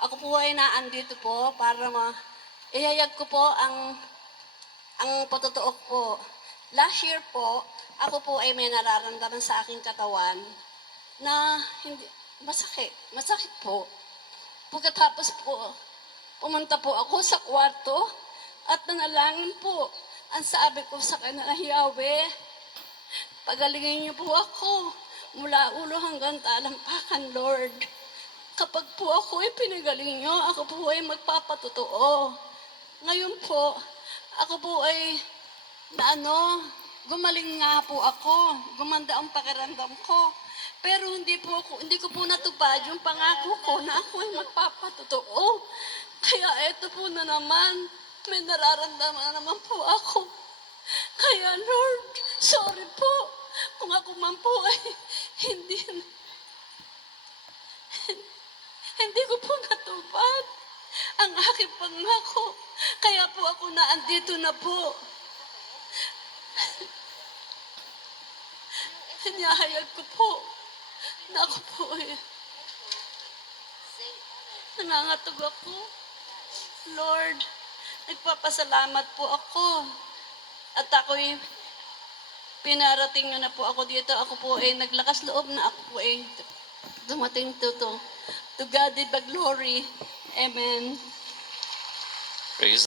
Ako po ay naandito po para ihayag ko po ang patotoo po. Last year po, ako po ay may nararamdaman sa aking katawan na hindi masakit. Masakit po. Pagkatapos po, pumunta po ako sa kwarto at nanalangin po. Ang sabi ko sa kanya, Yahweh, pagalingin niyo po ako mula ulo hanggang talampakan, Lord. Kapag po ako ay pinagaling niyo, ako po ay magpapatotoo. Ngayon po, ako po ay gumaling nga po ako. Gumanda ang pakiramdam ko. Pero hindi ko po natupad yung pangako ko na ako ay magpapatotoo. Kaya eto po na naman, may nararamdaman na naman po ako. Kaya Lord, sorry po kung ako man po ay hindi ko po natupad ang aking pangako. Kaya po ako naandito na po. Hinahayag ko po na ako po ay nangangatog ako. Lord, nagpapasalamat po ako. At ako'y pinarating nyo na po ako dito. Ako po ay naglakas loob na ako po ay dumating to. To God be the glory. Amen. Praise